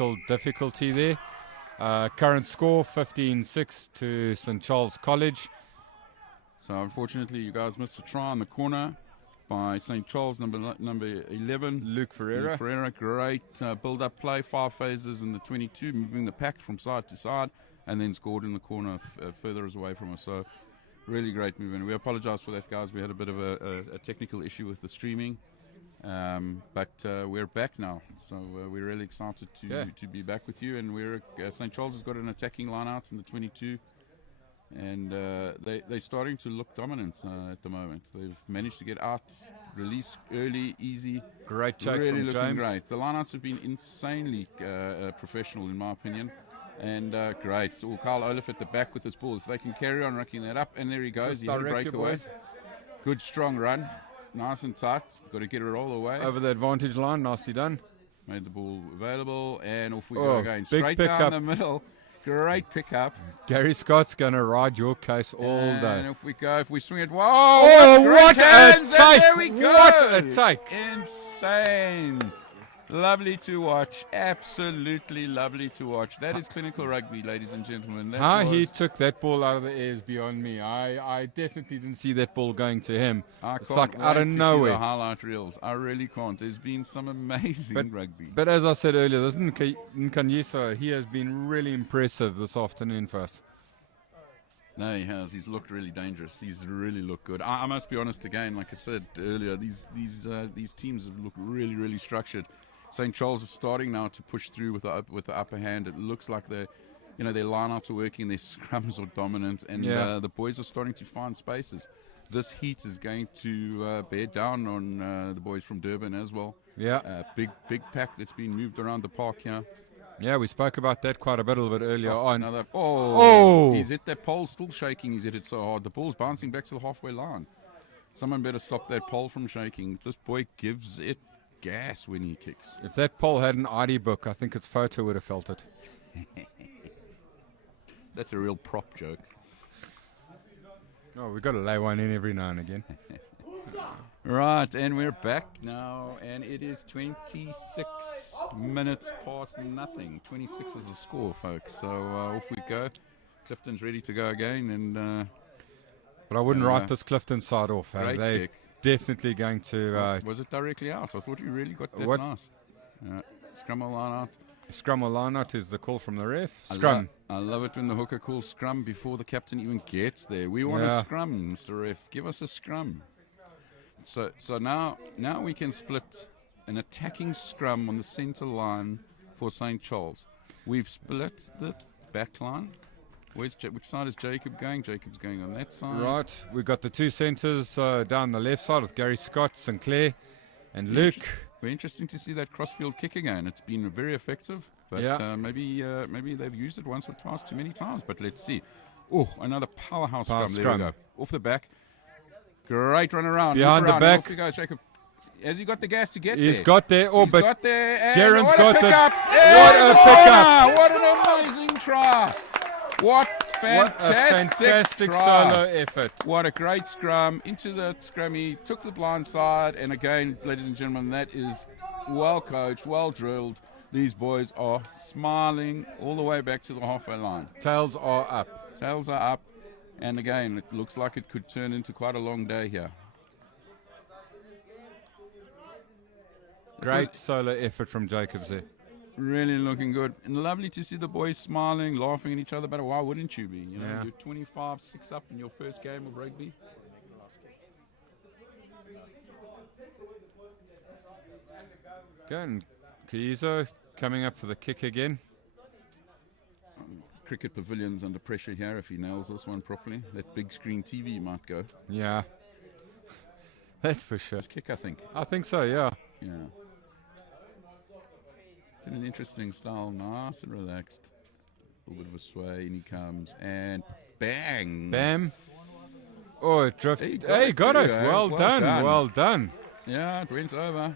technical difficulty there. Current score 15-6 to St. Charles College. So unfortunately, you guys missed a try on the corner by St. Charles, number 11. Luke Ferreira. Great build-up play, 5 phases in the 22, moving the pack from side to side, and then scored in the corner further away from us. So really great movement. We apologize for that, guys. We had a bit of a technical issue with the streaming, but we're back now. So we're really excited to be back with you. And St. Charles has got an attacking line out in the 22. And they're starting to look dominant at the moment. They've managed to get out, release early, easy. Great check really from looking James. great. The lineouts have been insanely professional, in my opinion. And great. Carl Olaf at the back with his ball. If they can carry on racking that up, and there he goes. Just He had a direct your breakaway. boys. Good strong run, nice and tight. Got to get it all away. Over the advantage line, nicely done. Made the ball available, and off we go again. Big Straight pick down up. the middle. Great pickup. Gary Scott's going to ride your case all And day. if we go, if we swing it, whoa! Oh, what a hands, and take! There we go. What a take! Insane. Lovely to watch. Absolutely lovely to watch. That is clinical rugby, ladies and gentlemen. That How he was- took that ball out of the air is beyond me. I definitely didn't see that ball going to him. I It's can't like out wait of to see nowhere. the highlight reels. I really can't. There's been some amazing rugby. But as I said earlier, this Nkanyisa, he has been really impressive this afternoon for us. No, he has. He's looked really dangerous. He's really looked good. I must be honest again. Like I said earlier, these teams have looked really, really structured. St. Charles is starting now to push through with the upper hand. It looks like their lineouts are working, their scrums are dominant, and the boys are starting to find spaces. This heat is going to bear down on the boys from Durban as well. Yeah. Big pack that's been moved around the park here. Yeah, we spoke about that quite a little bit earlier on. He's hit that pole, still shaking. He's hit it so hard. The ball's bouncing back to the halfway line. Someone better stop that pole from shaking. This boy gives it gas when he kicks. If that pole had an ID book, I think its photo would have felt it. That's a real prop joke. Oh, we've got to lay one in every now and again. Right, and we're back now, and it is 26 minutes past nothing. 26 is the score, folks. So off we go. Clifton's ready to go again, and But I wouldn't write this Clifton side off. great They're kick. definitely going to Was it directly out? I thought we really got that what? nice. Scrum or line out. scrum or line out is the call from the ref. I Scrum. love it when the hooker calls scrum before the captain even gets there. We want a scrum, Mr. Ref. Give us a scrum. So now we can split an attacking scrum on the centre line for St. Charles. We've split the back line. Which side is Jacob going? Jacob's going on that side. Right, we've got the two centres down the left side with Gary Scott, Sinclair, and Luke. We're interesting to see that crossfield kick again. It's been very effective, but maybe they've used it once or twice too many times. But let's see. Oh, another powerhouse scrum. There we go. Off the back. Great run around. Behind the back. Off you go, Jacob. Has he got the gas to get He's there? got there. Oh, He's but got there. And Jaron's what got a the. pickup. What a pickup. What an amazing try. What fantastic try. Solo effort. What a great scrum. Into the scrum, he took the blind side. And again, ladies and gentlemen, that is well coached, well drilled. These boys are smiling all the way back to the halfway line. Tails are up. Tails are up. And again, it looks like it could turn into quite a long day here. Great solo effort from Jacobs there. Really looking good. And lovely to see the boys smiling, laughing at each other. But why wouldn't you be? You know, you're 25-6 up in your first game of rugby. Go and Kiyizo coming up for the kick again. Cricket Pavilion's under pressure here if he nails this one properly. That big screen TV might go. Yeah. That's for sure. His kick, I think. I think so, yeah. Yeah. It's in an interesting style, nice and relaxed. A little bit of a sway, and he comes, and bang! Bam. Oh, it drifted. He got it. Well done. Well done. Yeah, it went over.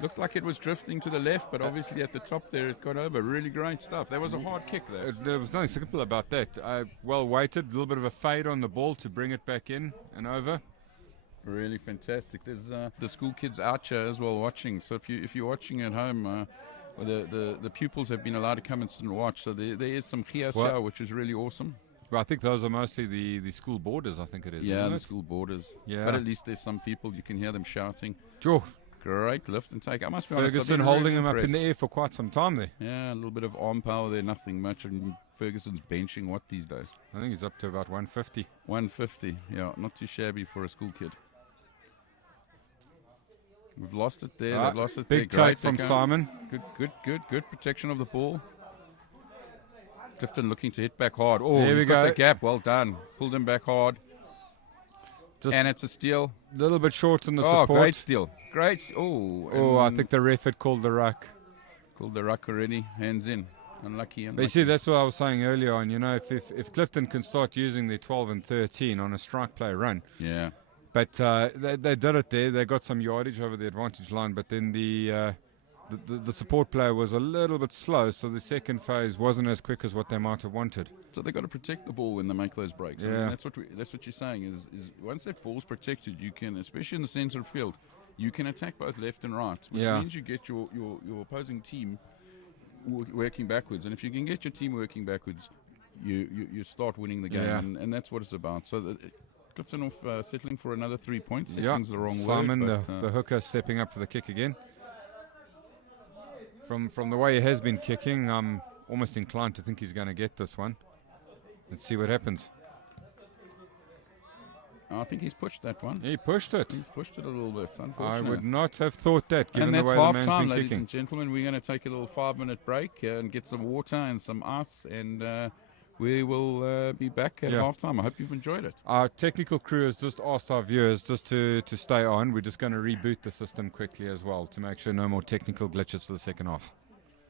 Looked like it was drifting to the left, but obviously at the top there it got over. Really great stuff. That was a hard kick, though. There was nothing simple about that. Well weighted, a little bit of a fade on the ball to bring it back in and over. Really fantastic. There's the school kids out here as well watching. So if you're watching at home, the pupils have been allowed to come and sit and watch. So there is some chias Well- here, which is really awesome. Well, I think those are mostly the school boarders, I think it is. Yeah, isn't the it? school borders. Yeah. But at least there's some people, you can hear them shouting. Sure. Great lift and take. I must be honest, I've Ferguson been holding really him up in impressed. the air for quite some time there. Yeah, a little bit of arm power there, nothing much. And Ferguson's benching what these days? I think he's up to about 150. 150. Yeah, not too shabby for a school kid. We've lost it there. They've lost it Big there. take from Simon. Good protection of the ball. Clifton looking to hit back hard. Oh, There he's we got go. the gap. Well done. Pulled him back hard. Just And it's a steal. a little bit short on the Oh, support. great steal. Great. Oh, I think the ref had called the ruck. Called the ruck already. Hands in. Unlucky. But you see, that's what I was saying earlier on. You know, if Clifton can start using their 12 and 13 on a strike play run, Yeah. but they did it there. They got some yardage over the advantage line, but then the support player was a little bit slow, so the second phase wasn't as quick as what they might have wanted. So they've got to protect the ball when they make those breaks. I mean, Yeah. that's what you're saying is once that ball's protected, you can, especially in the centre of field, you can attack both left and right, which Yeah. means you get your opposing team working backwards. And if you can get your team working backwards, you start winning the game, Yeah. and that's what it's about. So Clifton off settling for another 3 points. Yeah, Settling's the wrong Simon, word. the hooker, stepping up for the kick again. From the way he has been kicking, I'm almost inclined to think he's going to get this one. Let's see what happens. I think he's pushed that one. He pushed it. He's pushed it a little bit, I unfortunately. would not have thought that, given And the that's way the half man's time, been ladies kicking. and gentlemen. We're going to take a little 5-minute break and get some water and some ice, and we will be back at Yeah. half time. I hope you've enjoyed it. Our technical crew has just asked our viewers just to stay on. We're just going to reboot the system quickly as well to make sure no more technical glitches for the second half.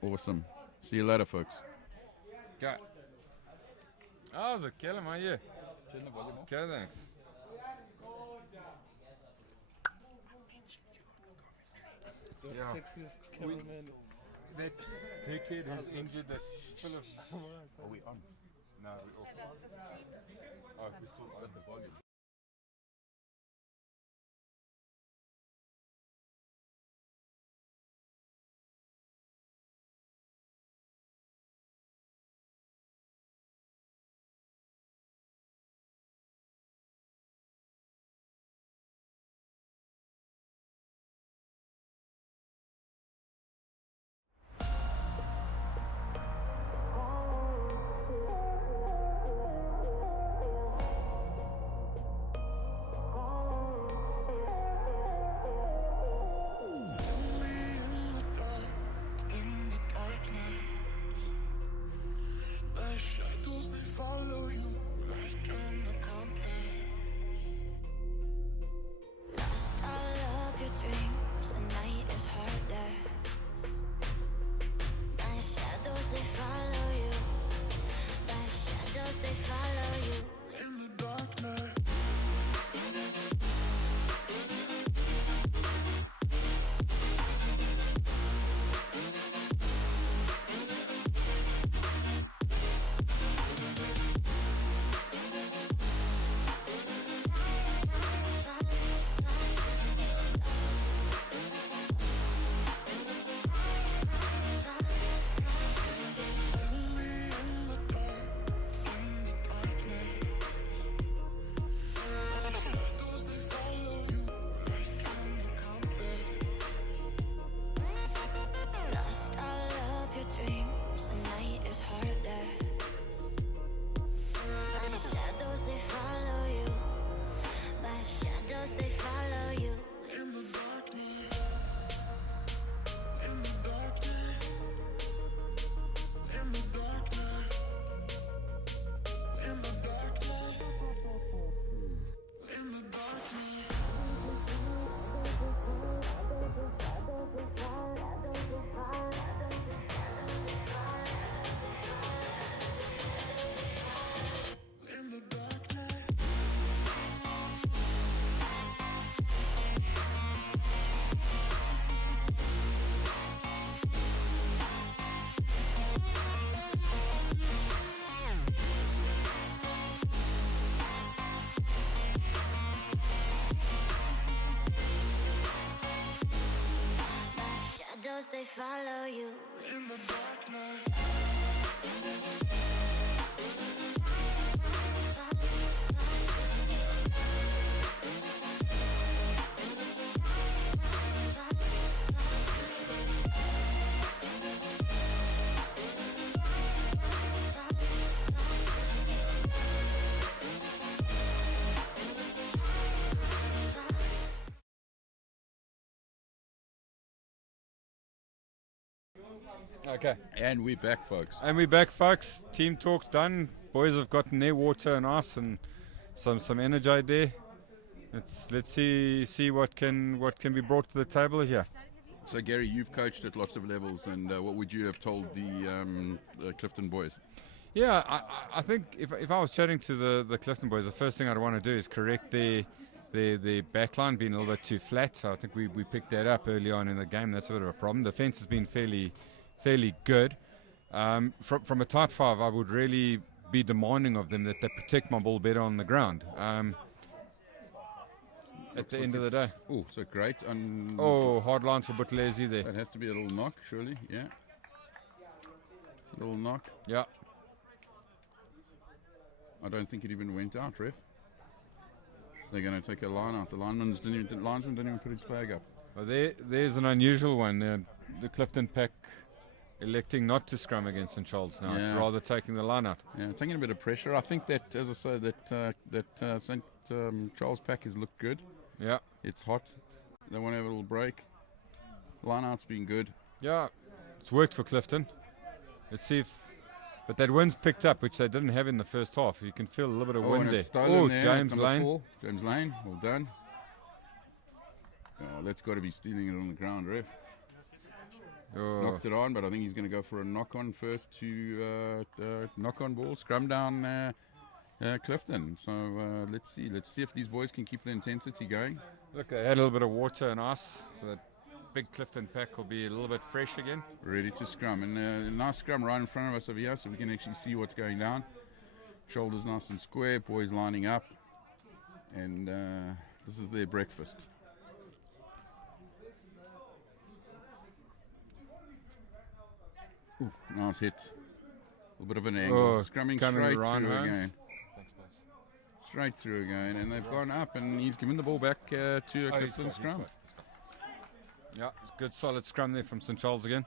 Awesome. See you later, folks. Okay. How's it, Callum? How are you? Okay, thanks. The sexiest cameraman. That dickhead who's injured that Philip. Are we on? No, we're off. Oh, we're still on the volume. They follow you Okay. And we're back, folks. And we're back, folks. Team talk's done. Boys have gotten their water and ice and some energy there. Let's see what can be brought to the table here. So, Gary, you've coached at lots of levels, and what would you have told the Clifton boys? Yeah, I think if I was chatting to the Clifton boys, the first thing I'd want to do is correct their backline being a little bit too flat. I think we picked that up early on in the game. That's a bit of a problem. The defence has been fairly good. From a tight five, I would really be demanding of them that they protect my ball better on the ground. At the end of the day. Oh, so great. Hard lines for Buthelezi there. That has to be a little knock, surely. Yeah. It's a little knock. Yeah. I don't think it even went out, ref. They're going to take a line out. The linesman didn't even put his flag up. Well, there's an unusual one. The Clifton pack electing not to scrum against St Charles now, rather taking the line out. Yeah, taking a bit of pressure. I think that, as I say, that St Charles pack has looked good. Yeah. It's hot. They want to have a little break. Line out's been good. Yeah, it's worked for Clifton. Let's see if... But that wind's picked up, which they didn't have in the first half. You can feel a little bit of wind there. There. James Lane. 4. James Lane, well done. Oh, that's got to be stealing it on the ground, ref. Knocked it on, but I think he's going to go for a knock-on first to knock-on ball, scrum down Clifton. So let's see if these boys can keep the intensity going. Look, they had a little bit of water and ice, so that big Clifton pack will be a little bit fresh again. Ready to scrum, and a nice scrum right in front of us over here, so we can actually see what's going down. Shoulders nice and square, boys lining up, and this is their breakfast. Ooh, nice hit. A little bit of an angle. Scrumming straight through again. Straight through again. And they've gone up, and he's given the ball back to a Clifton scrum. Yeah, it's a good solid scrum there from St Charles again.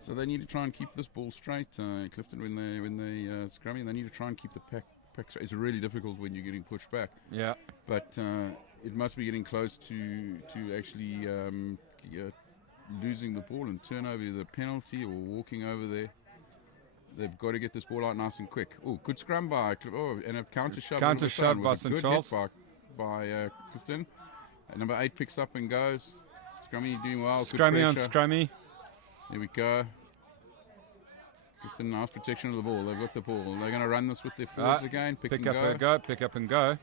So they need to try and keep this ball straight. Clifton, when they scrumming, they need to try and keep the pack straight. It's really difficult when you're getting pushed back. Yeah. But it must be getting close to actually losing the ball and turn over the penalty or walking over there. They've got to get this ball out nice and quick. Oh, good scrum by and a counter shove. Counter shove by St Charles. By Clifton. Number 8 picks up and goes. Scrummy doing well. Scrummy on Scrummy. There we go. Clifton, nice protection of the ball. They've got the ball. They're going to run this with their forwards again. Pick up and go.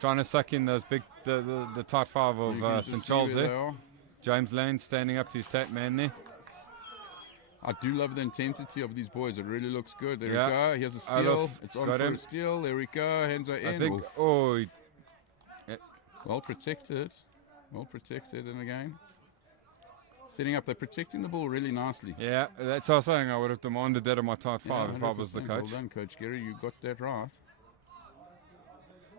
Trying to suck in those big the tight five of St Charles there. James Lane standing up to his tap man there. I do love the intensity of these boys. It really looks good. There we go. He has a steal. It's on for a steal. There we go. Hands are in. I think, well protected. Well protected. And again, setting up. They're protecting the ball really nicely. Yeah, that's what I was saying. I would have demanded that of my tight five if I was the coach. Well done, Coach Gary. You got that right.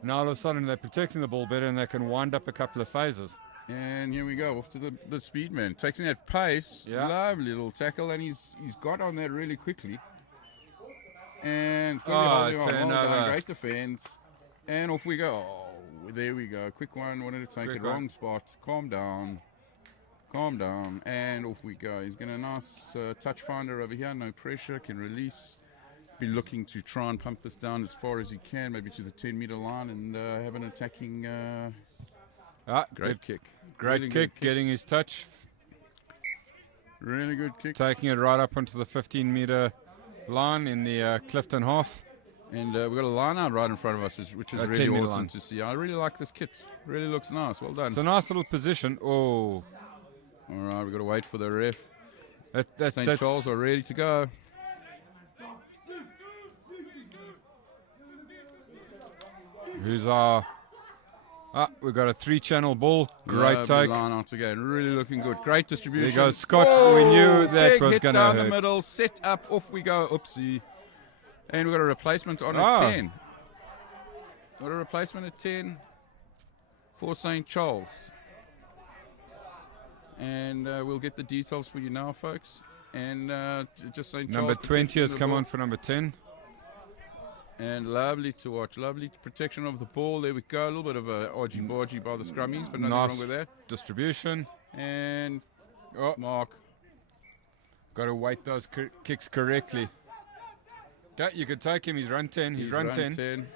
Now all of a sudden they're protecting the ball better and they can wind up a couple of phases. And here we go, off to the speed man. Takes in that pace. Yeah. Lovely little tackle, and he's got on that really quickly. And it's got to be holding on. Great defense. And off we go. Oh, there we go. Quick one. Wanted to take it. Wrong spot. Calm down. Calm down. And off we go. He's going to nice touch finder over here. No pressure. Can release. Be looking to try and pump this down as far as he can, maybe to the 10-meter line, and have an attacking... great kick. Great kick, getting his touch. Really good kick. Taking it right up onto the 15-meter line in the Clifton half. And we've got a line out right in front of us, which is really awesome to see. I really like this kit. Really looks nice. Well done. It's a nice little position. Oh. All right, we've got to wait for the ref. St. Charles are ready to go. Who's our We've got a 3-channel ball. Great Lovely take. line out again. Really looking good. Great distribution. There goes Scott. Oh, We knew that big was hit going to down the hurt. middle. Set up. Off we go. Oopsie. And we've got a replacement on Ah. at 10. Got a replacement at 10 for St. Charles. And we'll get the details for you now, folks. And just St. Charles. Number 20 protecting has the come ball. on for number 10. And lovely to watch. Lovely protection of the ball. There we go. A little bit of a argy-bargy by the scrummies, but nothing Nice wrong with that. distribution. And Mark. Got to weight those kicks correctly. Okay, you can take him. He's run 10. He's run 10.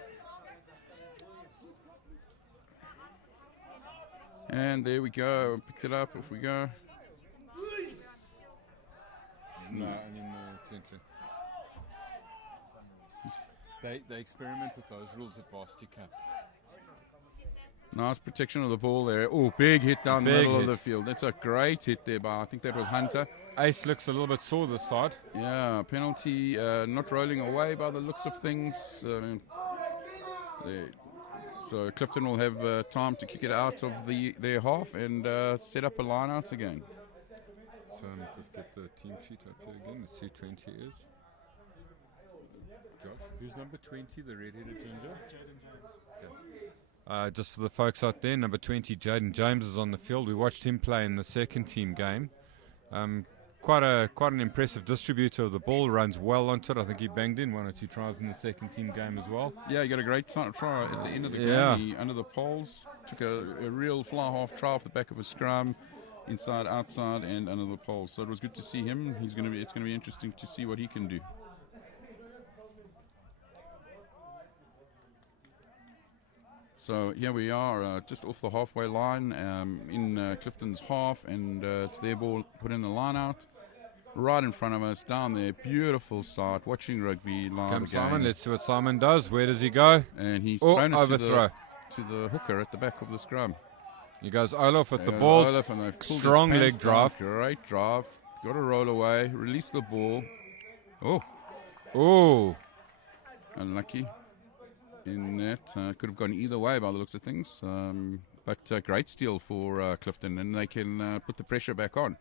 And there we go. Picked it up. Off we go. No, only more 20. They experiment with those rules at Varsity Cup. Nice protection of the ball there. Oh, big hit down the Big middle of hit. the field. That's a great hit there by, I think that was Hunter. Ace looks a little bit sore this side. Yeah, penalty, not rolling away by the looks of things. There. So Clifton will have time to kick it out of their half and set up a line out again. So just get the team sheet up here again. Let's see who 20 is. Josh, who's number 20, the red-headed ginger? Okay. Just for the folks out there, number 20, Jaden James, is on the field. We watched him play in the second team game. Quite an impressive distributor of the ball, runs well onto it. I think he banged in 1 or 2 tries in the second team game as well. Yeah, he got a great try at the end of the Yeah. game. He, under the poles, took a real fly half try off the back of a scrum, inside, outside, and under the poles. So it was good to see him. It's going to be interesting to see what he can do. So here we are, just off the halfway line in Clifton's half, and it's their ball, put in the line out. Right in front of us, down there, beautiful sight, watching rugby live Come again. Simon, let's see what Simon does. Where does he go? And he's Oh, thrown it overthrow. to the hooker at the back of the scrum. He goes Olaf with the Goes balls. Olaf, and they've pulled his Strong pants leg down. drive. Great drive. Got to roll away, release the ball. Oh, Oh, unlucky in that. Could have gone either way by the looks of things. But great steal for Clifton, and they can put the pressure back on.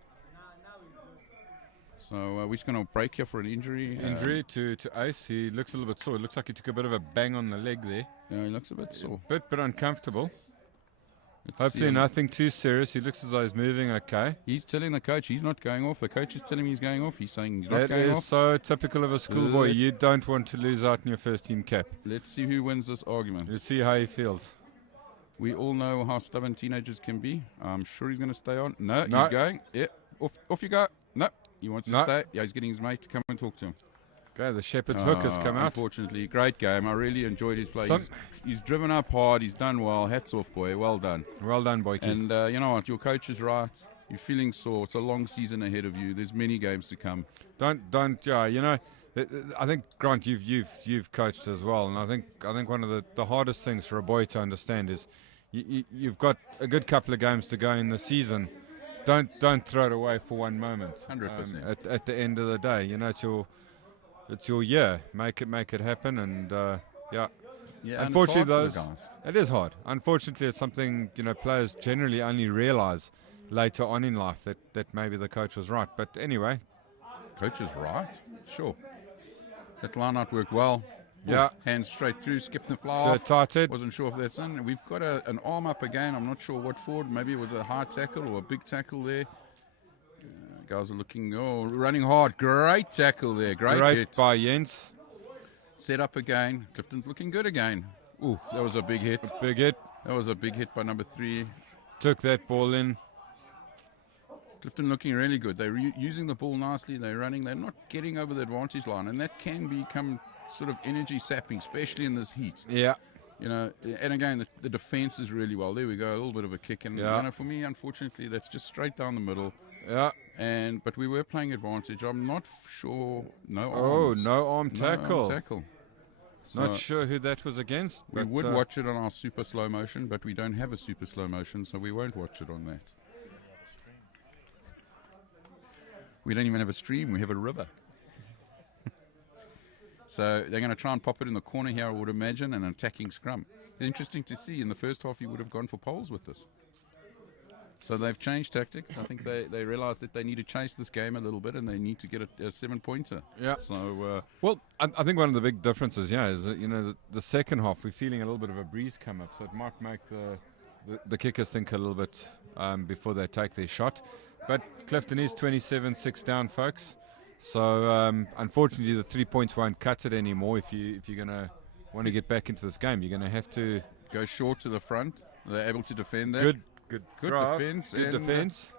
So we're just going to break here for an injury. injury to Ace. He looks a little bit sore. It looks like he took a bit of a bang on the leg there. Yeah, he looks a bit sore. Bit uncomfortable. Let's Hopefully see him. nothing too serious. He looks as though he's moving okay. He's telling the coach he's not going off. The coach is telling him he's going off. He's saying he's not That going is off. so typical of a schoolboy. Let- You don't want to lose out in your first team cap. Let's see who wins this argument. Let's see how he feels. We all know how stubborn teenagers can be. I'm sure he's going to stay on. No, No. he's going. Yeah, off you go. No, he wants No. to stay. Yeah, he's getting his mate to come and talk to him. Okay, the Shepherd's hook has come out. Unfortunately, great game. I really enjoyed his play. Some- He's driven up hard. He's done well. Hats off, boy. Well done. Well done, Boyke. And you know what? Your coach is right. You're feeling sore. It's a long season ahead of you. There's many games to come. Don't. You know, I think Grant, you've coached as well, and I think one of the hardest things for a boy to understand is you've got a good couple of games to go in the season. Don't throw it away for one moment. 100%. At the end of the day, you know, it's your year. Make it happen, and yeah. Yeah, Unfortunately, and it's hard for the guys. it is hard. Unfortunately, it's something players generally only realise later on in life that maybe the coach was right. But anyway, Coach is right. Sure. That line out worked well. Yeah. Hands straight through, skip the fly so off. tight head. Wasn't sure if that's in. We've got an arm up again. I'm not sure what for. Maybe it was a high tackle or a big tackle there. Guys are looking, running hard. Great tackle there. Great hit. by Jens. Set up again. Clifton's looking good again. Ooh, that was a big hit. Big hit. That was a big hit by number 3. Took that ball in. Clifton looking really good. They're using the ball nicely. They're running. They're not getting over the advantage line. And that can become sort of energy sapping, especially in this heat. Yeah. You know, and again, the defense is really well. There we go, a little bit of a kick. And Yeah. you know, for me, unfortunately, that's just straight down the middle. Yeah. But we were playing advantage. I'm not sure. No Oh, arms. no arm No arm tackle. tackle. Not So sure who that was against. we but, would watch it on our super slow motion, but we don't have a super slow motion, so we won't watch it on that. We don't even have a stream. We have a river. So they're going to try and pop it in the corner here, I would imagine, and an attacking scrum. It's interesting to see. In the first half, you would have gone for poles with this. So they've changed tactics. I think they realised that they need to chase this game a little bit, and they need to get a 7-pointer. Yeah. So Well, I think one of the big differences, is that, the second half we're feeling a little bit of a breeze come up, so it might make the kickers think a little bit before they take their shot. But Clifton is 27-6 down, folks. So unfortunately, the 3 points won't cut it anymore. If you're going to want to get back into this game, you're going to have to go short to the front. They're able to defend that. Good drive, defense. Good defense.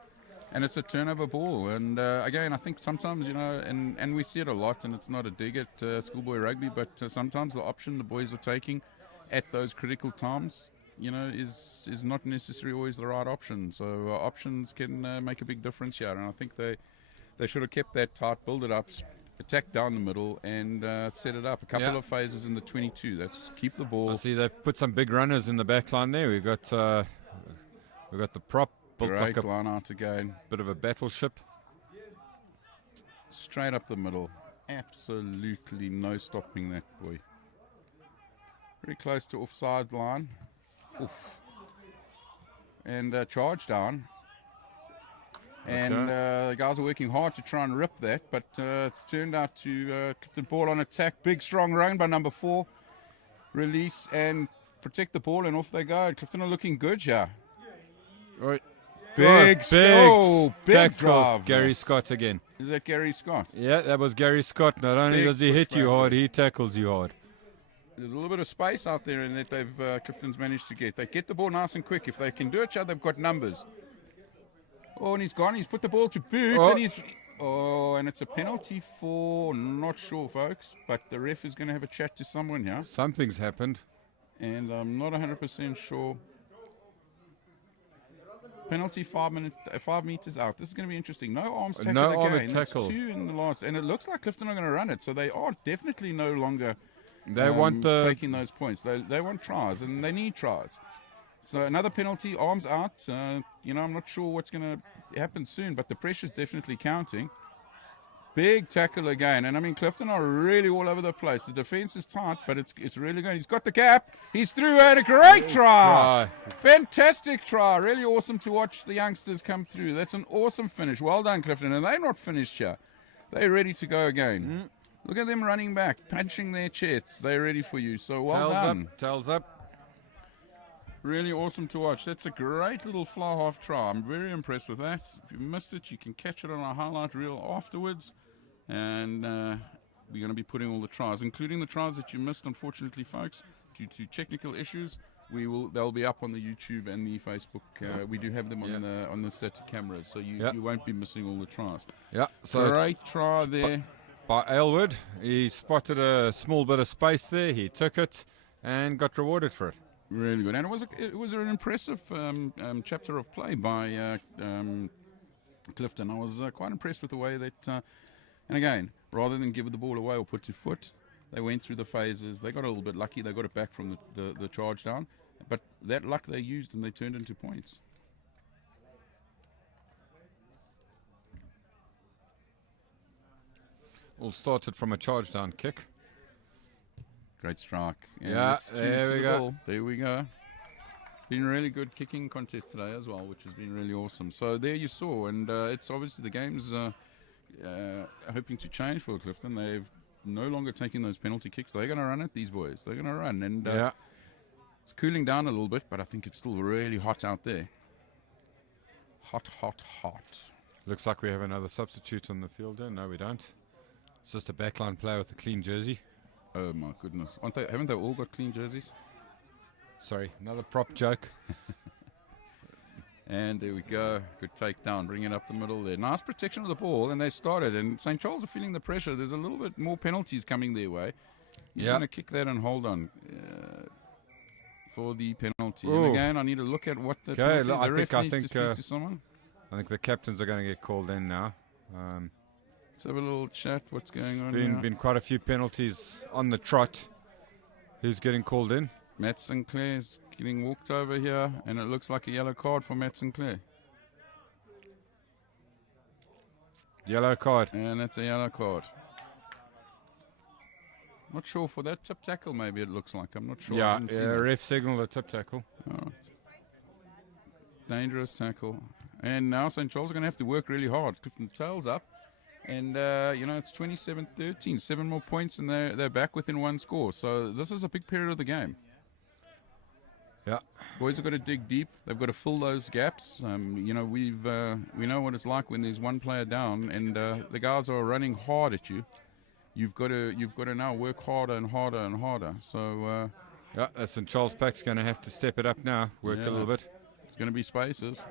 And it's a turnover ball. And again, I think sometimes, and we see it a lot, and it's not a dig at schoolboy rugby, but sometimes the option the boys are taking at those critical times, is not necessarily always the right option. So options can make a big difference here. And I think they should have kept that tight, build it up, attack down the middle, and set it up. A couple of phases in the 22. That's keep the ball. I see they've put some big runners in the back line there. We've got the prop built Great like a line out again. bit of a battleship. Straight up the middle. Absolutely no stopping that boy. Very close to offside line. Oof. And charge down. And the guys are working hard to try and rip that, but it turned out to Clifton ball on attack. Big, strong run by number 4. Release and protect the ball, and off they go. Clifton are looking good here. Right. Big tackle. drive. Gary Scott again. Is that Gary Scott? Yeah, that was Gary Scott. Not only Big does he hit push you back. hard, he tackles you hard. There's a little bit of space out there in that they've Clifton's managed to get. They get the ball nice and quick. If they can do it, they've got numbers. Oh, and he's gone. He's put the ball to boot, and it's a penalty for not sure, folks. But the ref is going to have a chat to someone here, Something's happened. and I'm not 100% sure. Penalty 5 meters out. This is going to be interesting. No arms tackle No arm again. That's tackle. 2 in the last, and it looks like Clifton are going to run it. So they are definitely no longer They want taking those points. They want tries, and they need tries. So another penalty, arms out. I'm not sure what's going to happen soon, but the pressure's definitely counting. Big tackle again, and I mean Clifton are really all over the place. The defense is tight, but it's really good. He's got the gap. He's through, and a great try. Fantastic try. Really awesome to watch the youngsters come through. That's an awesome finish. Well done, Clifton. And they're not finished here. They're ready to go again. Look at them running back, punching their chests. They're ready for you. So well done. Tails up. Really awesome to watch. That's a great little fly half try. I'm very impressed with that. If you missed it, you can catch it on a highlight reel afterwards. And we're going to be putting all the tries, including the tries that you missed, unfortunately, folks, due to technical issues. They'll be up on the YouTube and the Facebook. We do have them on the static cameras, so you won't be missing all the tries. Yeah. So Great try there. by Aylward, he spotted a small bit of space there. He took it and got rewarded for it. Really good. And it was an impressive chapter of play by Clifton. I was quite impressed with the way that, and again, rather than give the ball away or put to foot, they went through the phases. They got a little bit lucky. They got it back from the charge down. But that luck they used and they turned into points. All started from a charge down kick. Great strike. And Yeah, it's there to we the go. ball. There we go. Been a really good kicking contest today as well, which has been really awesome. So there you saw, and it's obviously the game's hoping to change for Clifton. They've no longer taking those penalty kicks. They're going to run it, these boys. They're going to run, and it's cooling down a little bit, but I think it's still really hot out there. Hot, hot, hot. Looks like we have another substitute on the field there. No, we don't. It's just a backline player with a clean jersey. Oh my goodness! Haven't they all got clean jerseys? Sorry, another prop joke. And there we go. Good takedown. Bring it up the middle there. Nice protection of the ball, and they started. And St. Charles are feeling the pressure. There's a little bit more penalties coming their way. He's going to kick that and hold on for the penalty. Ooh. And again, I need to look at what the Okay, penalty. The ref I needs think to speak to someone. I think the captains are going to get called in now. Let's have a little chat. What's going on here? Been quite a few penalties on the trot. Who's getting called in? Matt Sinclair's getting walked over here, and it looks like a yellow card for Matt Sinclair. Yellow card. And that's a yellow card. Not sure for that tip tackle, maybe it looks like. I'm not sure. I Yeah, haven't seen it. ref signaled a tip tackle. All right. Dangerous tackle. And now St. Charles are going to have to work really hard. Clifton tails up. And, it's 27-13. 7 more points, and they're back within 1 score. So this is a big period of the game. Yeah. Boys have got to dig deep. They've got to fill those gaps. We know what it's like when there's one player down, and the guys are running hard at you. You've got to now work harder and harder and harder. So Yeah, St. Charles Pack's going to have to step it up now, work a little bit. It's going to be spaces.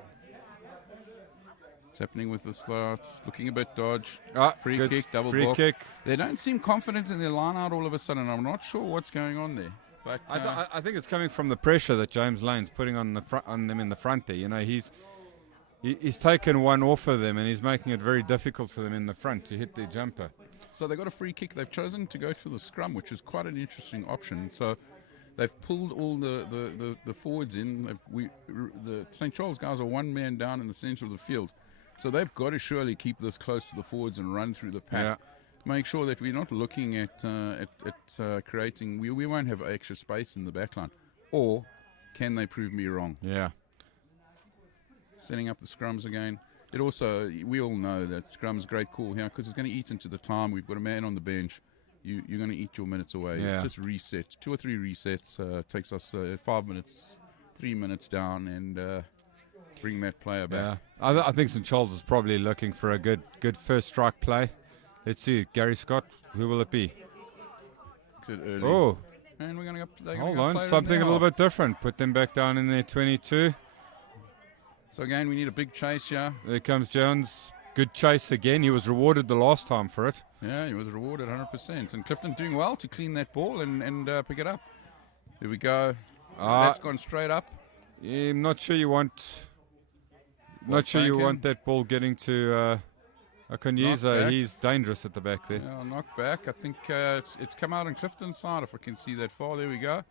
It's happening with the starts. Looking a bit dodge. Free good kick, double free block. kick. They don't seem confident in their line out all of a sudden. I'm not sure what's going on there. But I think it's coming from the pressure that James Lane's putting on them in the front there. He's taken one off of them, and he's making it very difficult for them in the front to hit their jumper. So they've got a free kick. They've chosen to go for the scrum, which is quite an interesting option. So they've pulled all the forwards in. The St. Charles guys are one man down in the centre of the field. So they've got to surely keep this close to the forwards and run through the pack. Yeah. To make sure that we're not looking at creating. We won't have extra space in the back line. Or can they prove me wrong? Yeah. Setting up the scrums again. It also, we all know that scrum's a great call here because it's going to eat into the time. We've got a man on the bench. You're going to eat your minutes away. Yeah. Just reset. 2 or 3 resets takes us 5 minutes, 3 minutes down, and bring that player back. Yeah. I think St. Charles is probably looking for a good first strike play. Let's see. Gary Scott, who will it be? Is it early? Oh, And we're going to hold on. Something a little bit different. Put them back down in their 22. So again, we need a big chase here. There comes Jones. Good chase again. He was rewarded the last time for it. Yeah, he was rewarded 100%. And Clifton doing well to clean that ball and pick it up. There we go. That's gone straight up. Yeah, I'm not sure you want. Not sure you want that ball getting to Akonyeza. He's dangerous at the back there. Yeah, knock back. I think it's come out on Clifton's side if I can see that far. There we go.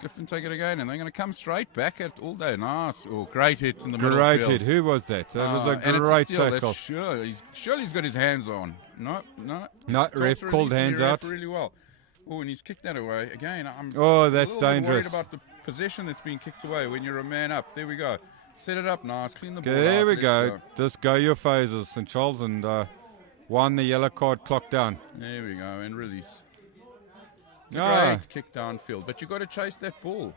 Clifton take it again, and they're going to come straight back at all day. Nice. Oh, great hit in the middle of the field. Great hit. Who was that? That was a and it's great steal. tackle. Surely he's got his hands on. No. Ref called hands out. Really well. Oh, and he's kicked that away. Again, I'm that's a little bit dangerous. worried about the possession that's being kicked away when you're a man up. There we go. Set it up nice. Clean the ball There out. we Let's go. Just go your phases, St. Charles, and wind the yellow card clock down. There we go. And release. It's a great kick downfield. But you've got to chase that ball.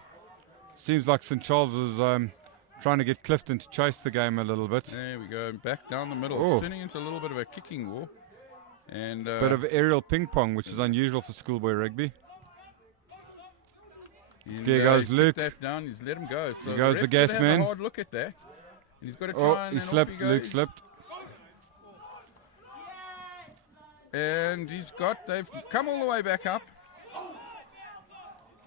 Seems like St. Charles is trying to get Clifton to chase the game a little bit. There we go. Back down the middle. Oh. It's turning into a little bit of a kicking war. And Bit of aerial ping pong, which is unusual for schoolboy rugby. There goes he's Luke. That down. He's let him go. So Here goes the gas have man. A hard look at that. And he's got to try and he then slipped. off he Luke goes. slipped. And they've come all the way back up.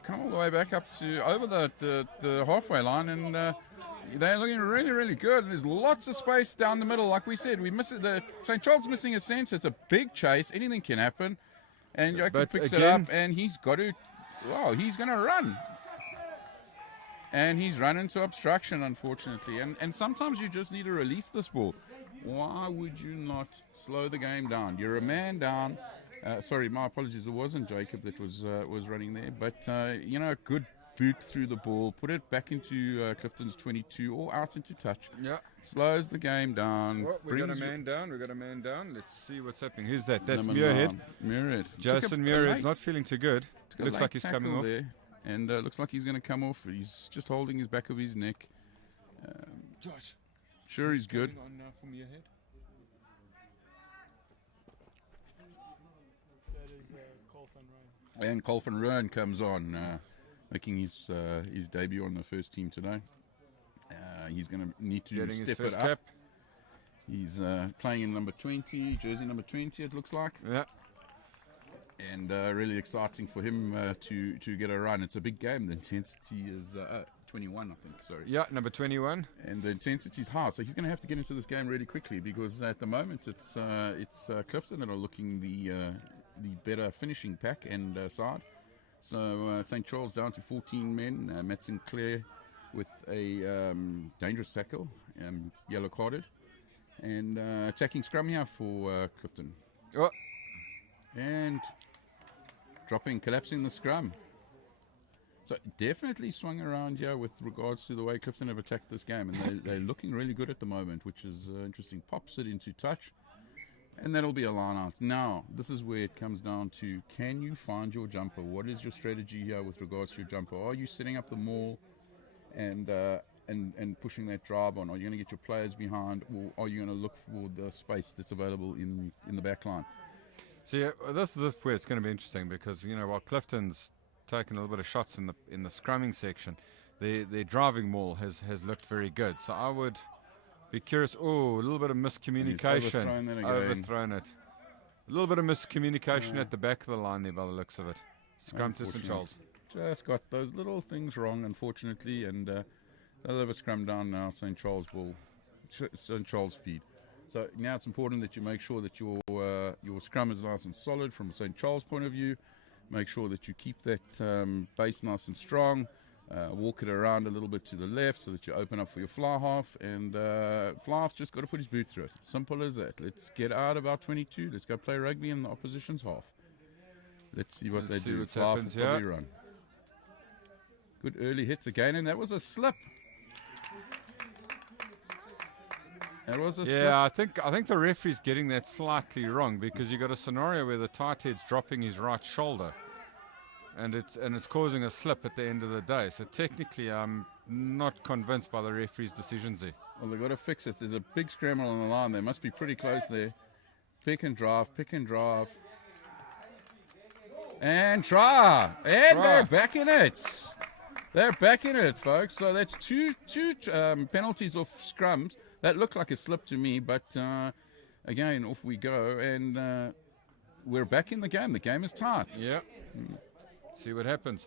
Come all the way back up to over the halfway line, and they're looking really, really good. And there's lots of space down the middle. Like we said, we miss it. The St. Charles missing a sense. It's a big chase. Anything can happen. And Jacob picks it up, and he's got to. Wow, he's going to run. And he's run into obstruction, unfortunately. And sometimes you just need to release this ball. Why would you not slow the game down? You're a man down. Sorry, my apologies. It wasn't Jacob that was running there. But, a good boot through the ball. Put it back into Clifton's 22 or out into touch. Yeah. Slows the game down. Well, we got a man down. Let's see what's happening. Who's that? That's Muirhead. Muirhead. Jason Muirhead's not feeling too good. Looks like he's coming off. There, and looks like he's going to come off. He's just holding his back of his neck. Josh. Sure, he's good. From Muirhead? That is Clifton Ryan. And Clifton Ryan comes on, making his debut on the first team today. He's going to need to Getting step his first it up. cap. He's playing in number 20, jersey number 20, it looks like. Yeah. And really exciting for him to get a run. It's a big game. The intensity is 21, I think. Sorry. Yeah, number 21. And the intensity is high, so he's going to have to get into this game really quickly because at the moment it's Clifton that are looking the better finishing pack and side. So St. Charles down to 14 men. Matt Sinclair with a dangerous tackle, yellow carded, and attacking scrum here for Clifton. Oh. And collapsing the scrum. So definitely swung around here with regards to the way Clifton have attacked this game, and they're looking really good at the moment, which is interesting. Pops it into touch, and that'll be a line out. Now, this is where it comes down to, can you find your jumper? What is your strategy here with regards to your jumper? Are you setting up the maul and pushing that drive on? Are you going to get your players behind, or are you going to look for the space that's available in the back line? So yeah, this is where it's going to be interesting, because while Clifton's taken a little bit of shots in the scrumming section, their driving maul has looked very good. So I would be curious. Oh, a little bit of miscommunication. Overthrown it. A little bit of miscommunication at the back of the line there by the looks of it. Scrum to St. Charles. Just got those little things wrong, unfortunately, and they'll have a scrum down now. St. Charles feed. So now it's important that you make sure that your scrum is nice and solid from a St. Charles point of view. Make sure that you keep that base nice and strong. Walk it around a little bit to the left so that you open up for your fly half. And fly half's just got to put his boot through it. Simple as that. Let's get out of our 22. Let's go play rugby in the opposition's half. Let's see what they do. Fly half will probably run. Good early hits again, and that was a slip. Yeah, I think the referee's getting that slightly wrong, because you got a scenario where the tight head's dropping his right shoulder, and it's causing a slip at the end of the day. So technically, I'm not convinced by the referee's decisions there. Well, they've got to fix it. There's a big scramble on the line. They must be pretty close there. Pick and drive, and try, and they're back in it. They're back in it, folks. So that's two penalties off scrums. That looked like a slip to me, but again, off we go, and we're back in the game. The game is tight. Yeah. See what happens.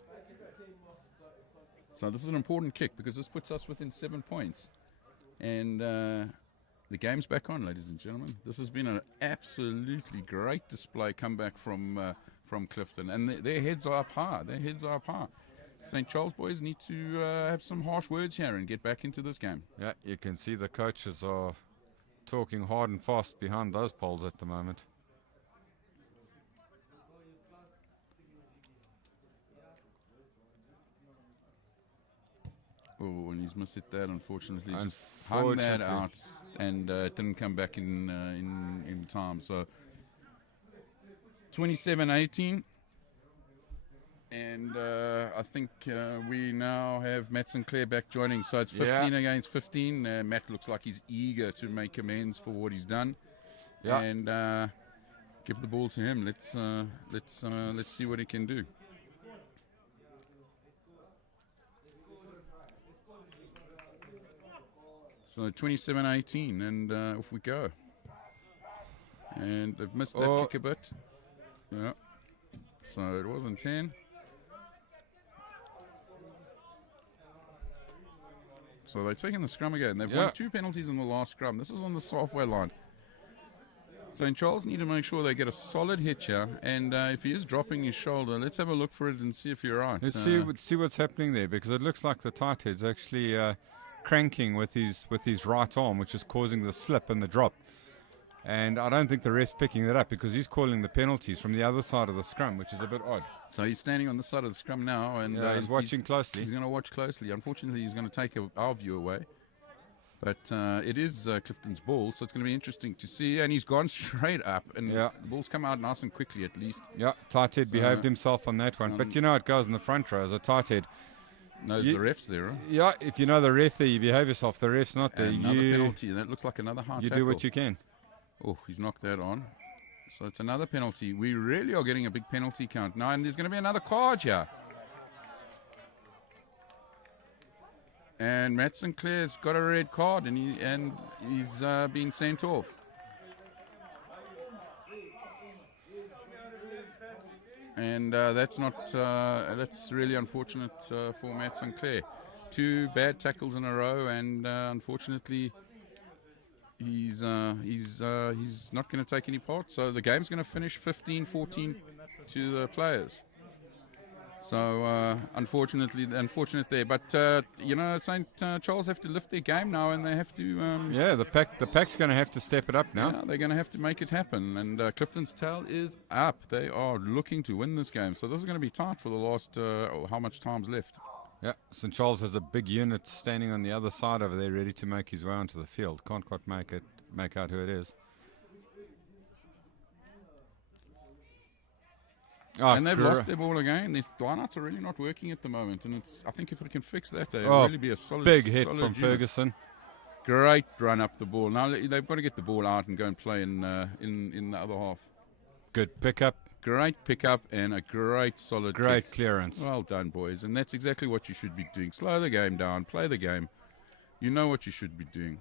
So this is an important kick, because this puts us within 7 points. And the game's back on, ladies and gentlemen. This has been an absolutely great display comeback from Clifton. And their heads are up high. St. Charles boys need to have some harsh words here and get back into this game. Yeah, you can see the coaches are talking hard and fast behind those poles at the moment. Oh, and he's missed it that, unfortunately. Just hung that out, and it didn't come back in time. So 27-18. And I think we now have Matt Sinclair back joining. So it's 15 against 15. Matt looks like he's eager to make amends for what he's done. Yeah. And give the ball to him. Let's see what he can do. So 27-18, and off we go. And they've missed that kick a bit. Yeah. So it wasn't 10. So they're taking the scrum again. They've won 2 penalties in the last scrum. This is on the halfway line. St. Charles need to make sure they get a solid hit here. And if he is dropping his shoulder, let's have a look for it and see if you're right. Let's see what's happening there, because it looks like the tight head's actually cranking with his right arm, which is causing the slip and the drop. And I don't think the ref's picking that up, because he's calling the penalties from the other side of the scrum, which is a bit odd. So he's standing on this side of the scrum now, and he's watching closely. He's going to watch closely. Unfortunately, he's going to take our view away. But it is Clifton's ball, so it's going to be interesting to see. And he's gone straight up, and the ball's come out nice and quickly at least. Yeah, tight head behaved himself on that one. But you know it goes in the front row as a tight head. Knows the ref's there, right? Yeah, if you know the ref there, you behave yourself. The ref's not there. Another penalty, and that looks like another hard tackle. You do what you can. Oh, he's knocked that on. So it's another penalty. We really are getting a big penalty count now, and there's going to be another card here. And Matt Sinclair's got a red card, and he's being sent off. And that's really unfortunate for Matt Sinclair. 2 bad tackles in a row, and unfortunately, he's not going to take any part. So the game's going to finish 15-14 to the players. So unfortunate there. But St. Charles have to lift their game now, and they have to. The pack's going to have to step it up now. Yeah, they're going to have to make it happen. And Clifton's tail is up. They are looking to win this game. So this is going to be tight for the last how much time's left. Yeah, St. Charles has a big unit standing on the other side over there, ready to make his way onto the field. Can't quite make out who it is. And they've lost their ball again. These lineouts are really not working at the moment, and I think if they can fix that, they'll really be a solid big hit solid from unit. Ferguson. Great run up the ball. Now they've got to get the ball out and go and play in the other half. Good pickup. Great pickup and a great solid kick. Clearance. Well done, boys. And that's exactly what you should be doing. Slow the game down. Play the game. You know what you should be doing.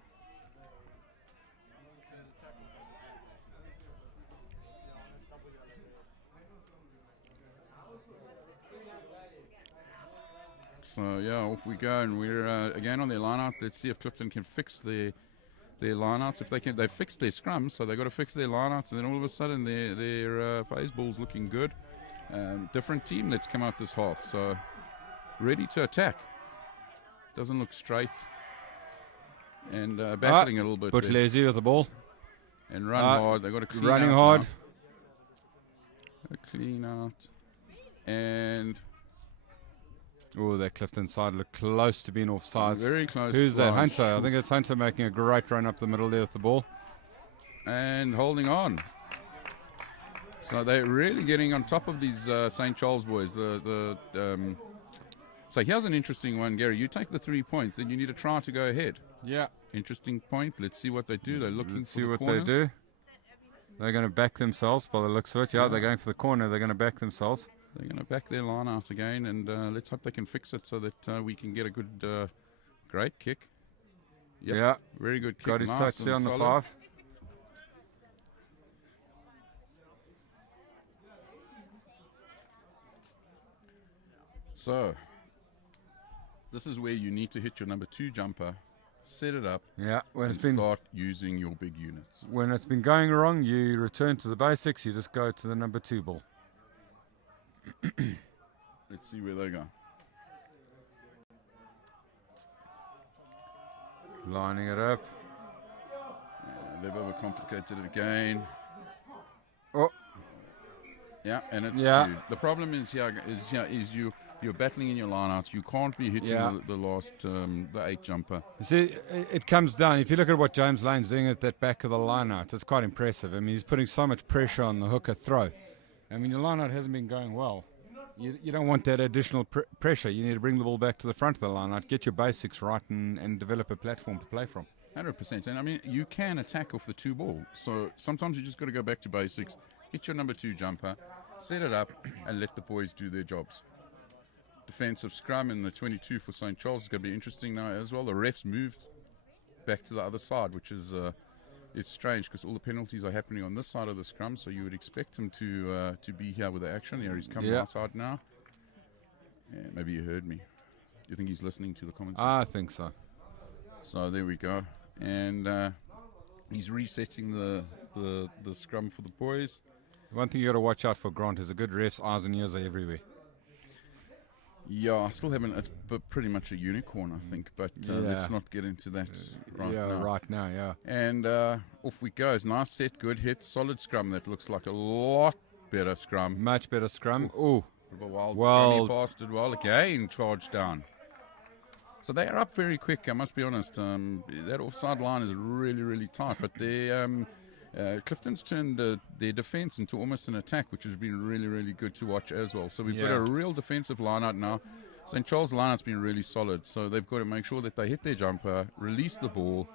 So, yeah, off we go. And we're again on their line-out. Let's see if Clifton can fix their line-outs. If they can, they've fixed their scrums, so they've got to fix their line-outs. And then all of a sudden, their phase ball's looking good. Different team that's come out this half. So, ready to attack. Doesn't look straight. And battling a little bit. But lazy with the ball. And run hard. They've got to clean running out hard. Now. Clean out. And... Oh, that Clifton side looked close to being offside. Very close. Who's that? Hunter. I think it's Hunter making a great run up the middle there with the ball. And holding on. So they're really getting on top of these St. Charles boys. So here's an interesting one, Gary. You take the 3 points, then you need a try to go ahead. Yeah. Interesting point. Let's see what they do. They're looking for the corners. Let's see what they do. They're going to back themselves by the looks of it. Yeah, they're going for the corner. They're going to back themselves. They're going to back their line out again, and let's hope they can fix it so that we can get a good, great kick. Yep. Yeah. Very good kick. Got his nice touch there on the 5. So, this is where you need to hit your number 2 jumper, set it up, yeah, and start using your big units. When it's been going wrong, you return to the basics. You just go to the number 2 ball. Let's see where they go. Lining it up. They've overcomplicated it again. Oh. Yeah, and it's skewed. The problem is you're battling in your lineouts. You can't be hitting the last the 8 jumper. You see, it comes down. If you look at what James Lane's doing at that back of the lineout, it's quite impressive. I mean, he's putting so much pressure on the hooker throw. I mean, your line-out hasn't been going well. You don't want that additional pressure. You need to bring the ball back to the front of the line-out, get your basics right, and develop a platform to play from. 100%. And, I mean, you can attack off the 2 ball. So sometimes you just got to go back to basics, hit your number 2 jumper, set it up, and let the boys do their jobs. Defensive scrum in the 22 for St. Charles is going to be interesting now as well. The refs moved back to the other side, which is... It's strange because all the penalties are happening on this side of the scrum, so you would expect him to be here with the action. Here he's coming outside now. Yeah, maybe you heard me. Do you think he's listening to the commentary? I think so. So there we go. And he's resetting the scrum for the boys. One thing you got to watch out for, Grant, is a good ref's eyes and ears are everywhere. Yeah, I still haven't. It's pretty much a unicorn, I think. But let's not get into that right now. Yeah. And off we go. It's nice set, good hit, solid scrum. That looks like a lot better scrum. Much better scrum. Oh, well, he passed it well. Again, charged down. So they are up very quick. I must be honest. That offside line is really, really tight. But Clifton's turned their defence into almost an attack, which has been really, really good to watch as well. So we've got a real defensive line-out now. St. Charles' line-out's been really solid, so they've got to make sure that they hit their jumper, release the ball,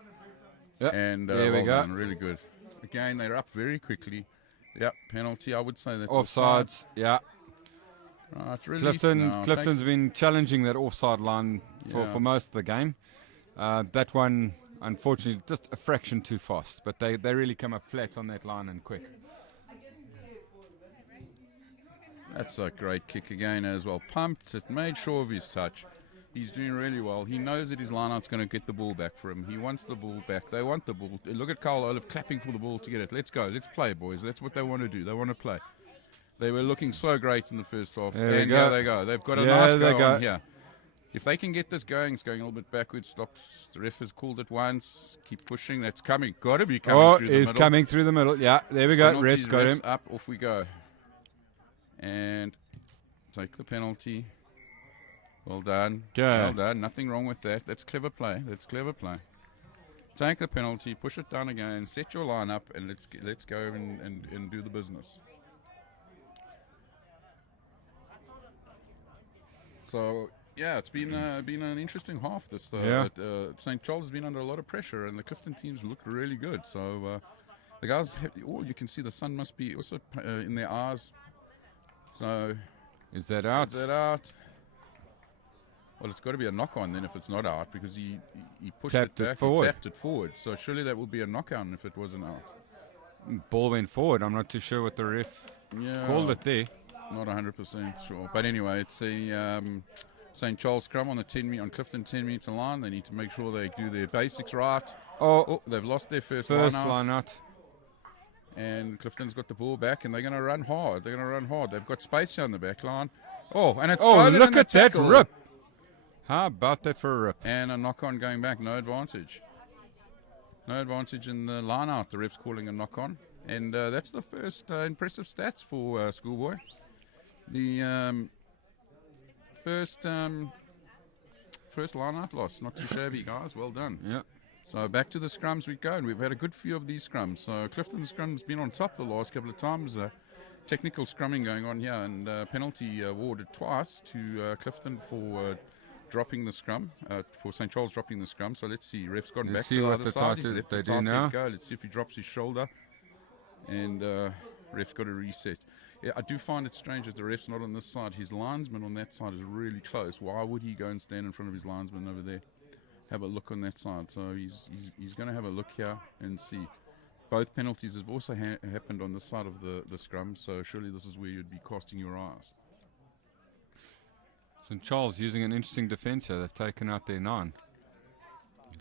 and there we go. Done, really good. Again, they're up very quickly. Yep, penalty, I would say that's offsides. Yeah. Right, release now. Clifton's been challenging that offside line for most of the game. That one... Unfortunately, just a fraction too fast, but they really come up flat on that line and quick. That's a great kick again as well. Pumped it, made sure of his touch. He's doing really well. He knows that his line-out's going to get the ball back for him. He wants the ball back. They want the ball. Look at Carl Olaf clapping for the ball to get it. Let's go. Let's play, boys. That's what they want to do. They want to play. They were looking so great in the first half. There we and go. here they go. They've got a Yeah, nice they go go. on here. If they can get this going, it's going a little bit backwards. Stops. The ref has called it once. Keep pushing. That's coming. Got to be coming through the middle. He's coming through the middle. Yeah, there we go. Penalties, Ref's got refs him. Up, off we go. And take the penalty. Well done. Go. Well done. Nothing wrong with that. That's clever play. That's clever play. Take the penalty, push it down again, set your line up, and let's go and do the business. So yeah, it's been an interesting half. This St. Charles has been under a lot of pressure, and the Clifton teams look really good. So the guys, you can see the sun must be also in their eyes. So Is that out? is that out? Well, it's got to be a knock-on then if it's not out, because he pushed Tapped it it back, forward. he tapped it forward. So surely that would be a knock-on if it wasn't out. Ball went forward. I'm not too sure what the ref Yeah, called it there. Not 100% sure. But anyway, it's a St. Charles scrum on the 10 on Clifton 10-meter line. They need to make sure they do their basics right. Oh, They've lost their first first line out. line out. And Clifton's got the ball back, and they're going to run hard. They've got space here on the back line. Oh, and it's Oh, stolen look in the at that tackle. rip. How about that for a rip? And a knock-on going back, no advantage. No advantage in the line-out. The ref's calling a knock-on. And that's the first impressive stats for Schoolboy. The first line-out loss. Not too shabby, guys. Well done. Yeah. So back to the scrums we go. And we've had a good few of these scrums. So Clifton's scrum's been on top the last couple of times. Technical scrumming going on here. And penalty awarded twice to Clifton for... dropping the scrum, for St. Charles dropping the scrum. So let's see. Ref's gone Let's back see to the what other the side. He's title left they the do title now. go. Let's see if he drops his shoulder. And ref's got to reset. Yeah, I do find it strange that the ref's not on this side. His linesman on that side is really close. Why would he go and stand in front of his linesman over there? Have a look on that side. So he's going to have a look here and see. Both penalties have also happened on this side of the scrum. So surely this is where you'd be casting your eyes. St. Charles using an interesting defence here. They've taken out their 9.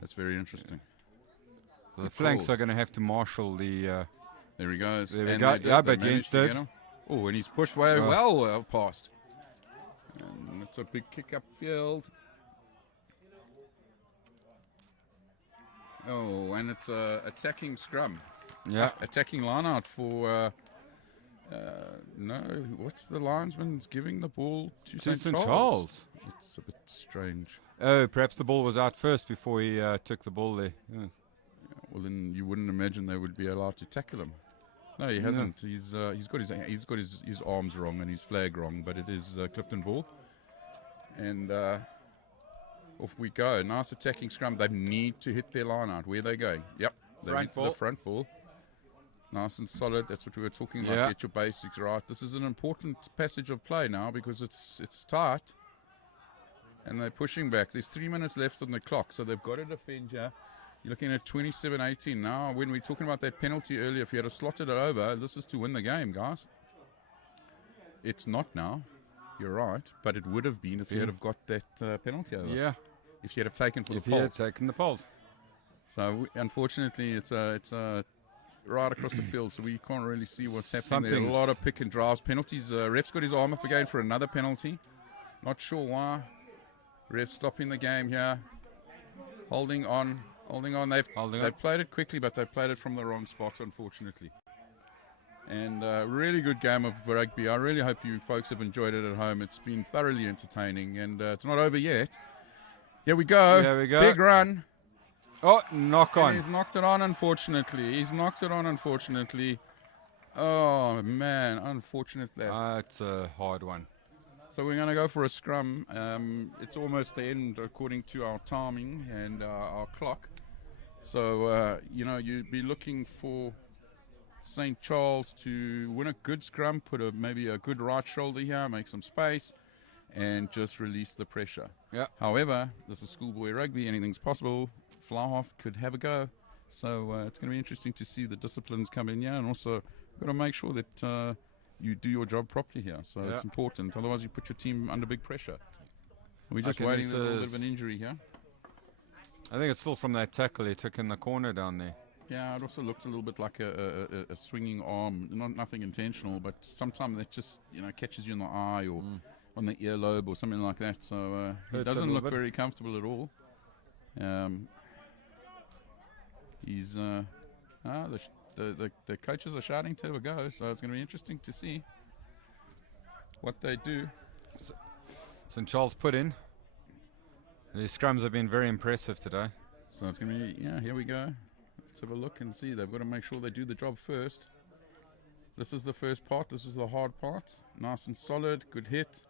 That's very interesting. So the Good flanks call. are going to have to marshal the... There he goes. There we And go. they did. Yeah, They but managed against to it. get him. Oh, and he's pushed way Oh. well past. And it's a big kick upfield. Oh, and it's a attacking scrum. Yeah. Attacking line out for... no, what's the linesman's giving the ball to To St. Charles? Charles. It's a bit strange. Oh, perhaps the ball was out first before he took the ball there. Yeah. Well, then you wouldn't imagine they would be allowed to tackle him. No, he hasn't. He's got his arms wrong and his flag wrong, but it is Clifton ball. And off we go. Nice attacking scrum. They need to hit their line out. Where are they going? Yep, they Front went to ball. the front ball. Nice and solid. That's what we were talking about. Yeah. Get your basics right. This is an important passage of play now because it's tight. And they're pushing back. There's 3 minutes left on the clock, so they've got to defend here. You're looking at 27-18 now. When we were talking about that penalty earlier, if you had to slotted it over, this is to win the game, guys. It's not now. You're right, but it would have been if you had have got that penalty over. Yeah. If you had have taken for If the he had pole. taken the poles. So unfortunately, it's right across the field, so we can't really see what's happening. There are a Something's- lot of pick and drives, penalties. Ref's got his arm up again for another penalty. Not sure why. Ref stopping the game here. Holding on. Holding on. They've played it quickly, but they played it from the wrong spot, unfortunately. And really good game of rugby. I really hope you folks have enjoyed it at home. It's been thoroughly entertaining, and it's not over yet. Here we go. Here we go. Big run. Oh, knock And on. he's knocked it on, unfortunately. Oh, man. Unfortunate that. It's a hard one. So we're going to go for a scrum. It's almost the end according to our timing and our clock. So, you'd be looking for St. Charles to win a good scrum, put maybe a good right shoulder here, make some space, and just release the pressure. Yeah. However, this is schoolboy rugby. Anything's possible. Fly half could have a go. So it's going to be interesting to see the disciplines come in here, and also got to make sure that you do your job properly here. So it's important. Otherwise, you put your team under big pressure. We're just Okay, waiting. this There's a little bit is- of an injury here. I think it's still from that tackle he took in the corner down there. Yeah, it also looked a little bit like a swinging arm. Nothing intentional, but sometimes that just catches you in the eye or on the earlobe or something like that. So he Hurts a doesn't little look bit. very comfortable at all. He's the coaches are shouting to have a go, so it's going to be interesting to see what they do. St. Charles put in. The scrums have been very impressive today. So it's going to be, here we go. Let's have a look and see. They've got to make sure they do the job first. This is the first part. This is the hard part. Nice and solid. Good hit.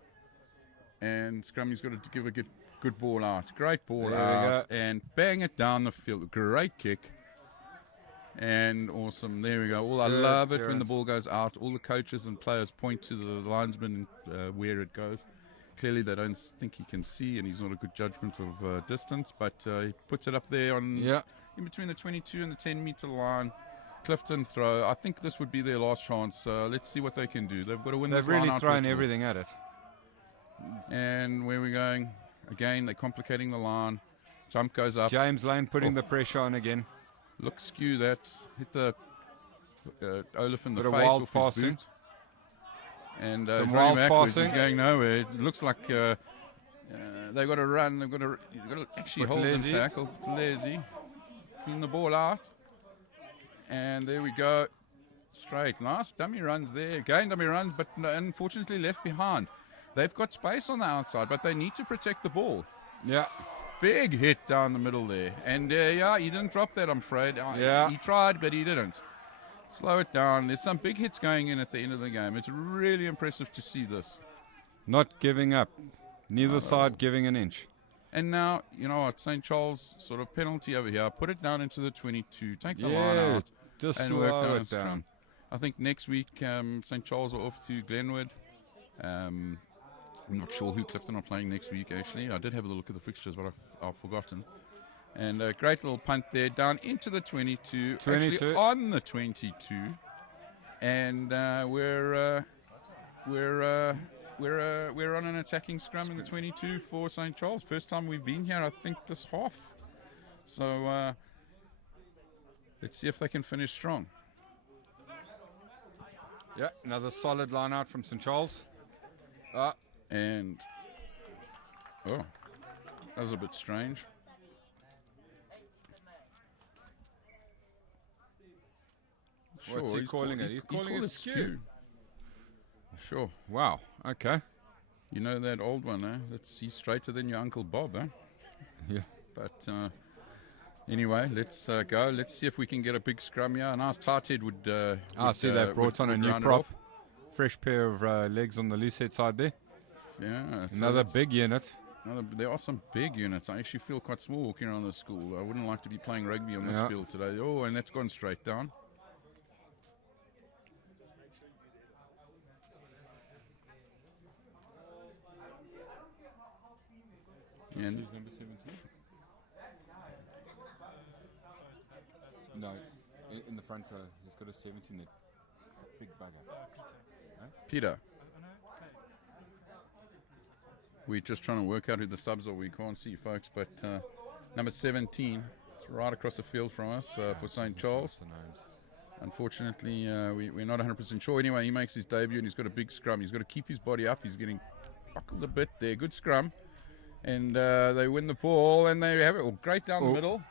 And Scrummy's got to give a good ball out. Great ball out. And bang it down the field. Great kick. And awesome. There we go. I love it when the ball goes out. All the coaches and players point to the linesman where it goes. Clearly they don't think he can see, and he's not a good judgment of distance, but he puts it up there in between the 22 and the 10-meter line. Clifton throw. I think this would be their last chance. Let's see what they can do. They've got to win this line out. They've really thrown everything at it. And where are we going? Again, they're complicating the line. Jump goes up. James Lane putting the pressure on again. Look skew that. Hit the Olaf in the face wild off passing. his boot. And Some he's wild running backwards. passing. He's going nowhere. It looks like they've got to run. You've got to actually hold and tackle. Lazy. Clean the ball out. And there we go. Straight. Nice dummy runs there. Again dummy runs, but unfortunately left behind. They've got space on the outside, but they need to protect the ball. Yeah. Big hit down the middle there. And he didn't drop that, I'm afraid. He tried, but he didn't. Slow it down. There's some big hits going in at the end of the game. It's really impressive to see this. Not giving up. Neither side giving an inch. And now, you know what, St. Charles sort of penalty over here. Put it down into the 22. Take the line out. Just and slow work down it a scrum. down. I think next week St. Charles are off to Glenwood. I'm not sure who Clifton are playing next week, actually. I did have a look at the fixtures, but I've forgotten. And a great little punt there down into the 22. Actually on the 22. And we're on an attacking scrum in the 22 for St. Charles. First time we've been here, I think, this half. So let's see if they can finish strong. Yeah, another solid line out from St. Charles. And that was a bit strange. What's he calling it? He's calling it skew. Sure. Wow. Okay. You know that old one, eh? He's straighter than your Uncle Bob, eh? Yeah. But anyway, let's go. Let's see if we can get a big scrum here. A nice tight head would. I see they've brought on a new prop. Fresh pair of legs on the loose head side there. Yeah. Another big unit. There are some big units. I actually feel quite small walking around the school. I wouldn't like to be playing rugby on this field today. Oh, and that's gone straight down. And number 17? No, in the front, he's got a 17 there. Big bugger. Peter. We're just trying to work out who the subs are. We can't see, folks, but number 17, it's right across the field from us for St. Charles. Unfortunately, we're not 100% sure. Anyway, he makes his debut and he's got a big scrum. He's got to keep his body up. He's getting buckled a bit there. Good scrum. And they win the ball, and they have it great down the middle.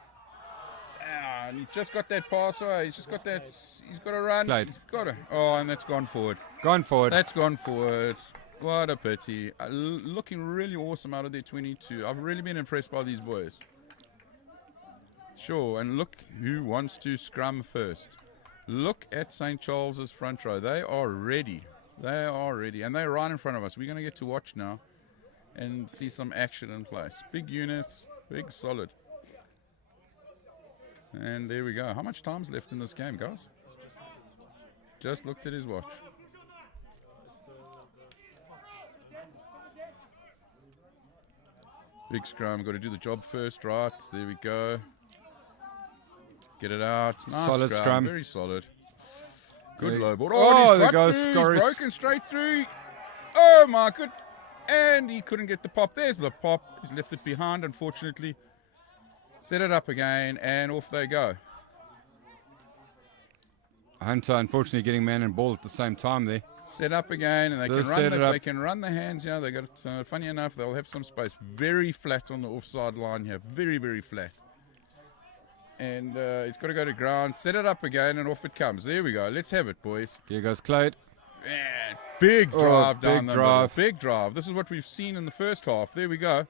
And he just got that pass away. He's just got that. He's got to run. Played. He's got to. Oh, and that's gone forward. Gone forward. That's gone forward. What a pity. Looking really awesome out of their 22. I've really been impressed by these boys. Sure, and look who wants to scrum first. Look at St. Charles's front row. They are ready. They are ready. And they're right in front of us. We're going to get to watch now and see some action in place. Big units, big solid. And there we go. How much time's left in this game, guys? Just looked at his watch. Big scrum, got to do the job first, right? There we go. Get it out. Nice solid scrum. Very solid. Good low ball. Oh, there goes He's Scorris. broken straight through. Oh, my good. And he couldn't get the pop. There's the pop. He's left it behind, unfortunately. Set it up again, and off they go. Hunter, unfortunately, getting man and ball at the same time there. Set up again, and Just set it up. they can run the hands. Yeah, they got it. Funny enough, they'll have some space. Very flat on the offside line here. Very, very flat. And it's got to go to ground. Set it up again, and off it comes. There we go. Let's have it, boys. Here goes Clyde. Man, big drive down the middle. Big drive. This is what we've seen in the first half. There we go.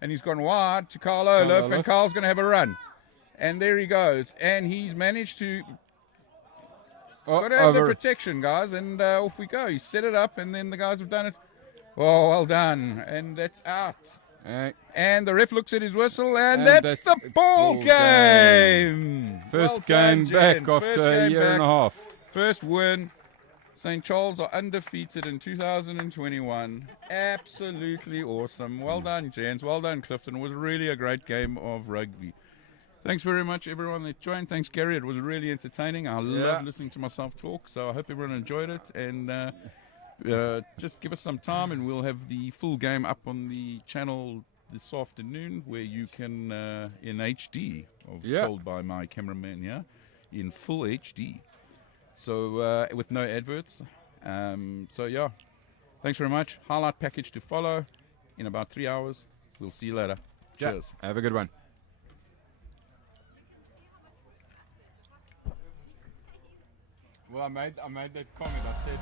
And he's gone wide to Carl Olaf, and Carl's going to have a run. And there he goes. And he's managed to... got to have the protection, guys, and off we go. He set it up, and then the guys have done it. Oh, well done. And that's out. And the ref looks at his whistle, and that's the ball game. First game back after a year and a half. First win. St. Charles are undefeated in 2021. Absolutely awesome. Well done, gents. Well done, Clifton. It was really a great game of rugby. Thanks very much, everyone that joined. Thanks, Gary. It was really entertaining. I love listening to myself talk, so I hope everyone enjoyed it. And just give us some time, and we'll have the full game up on the channel this afternoon, where you can, in HD, told by my cameraman here, in full HD. So, with no adverts. So, yeah. Thanks very much. Highlight package to follow in about 3 hours. We'll see you later. Cheers. Have a good one. Well, I made that comment. I said...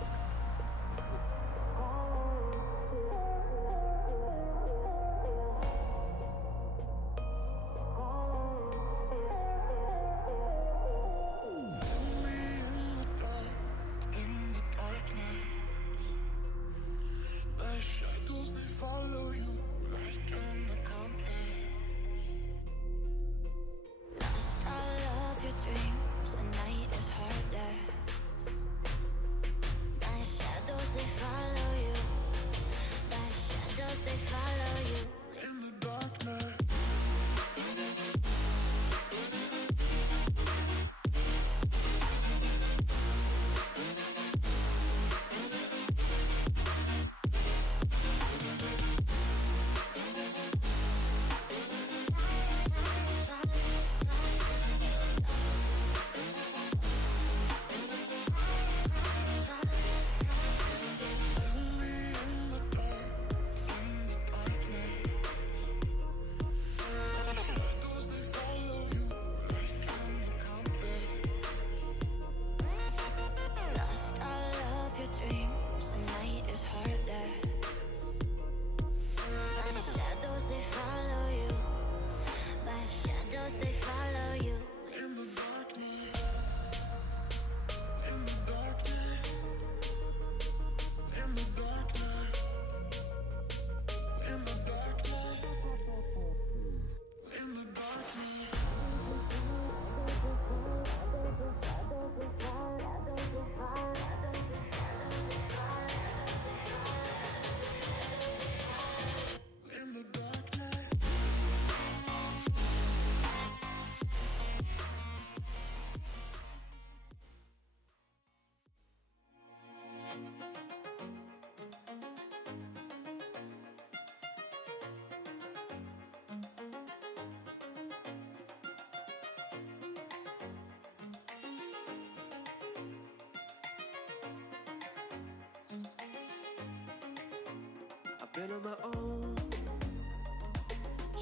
Been on my own,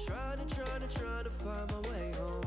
trying to find my way home.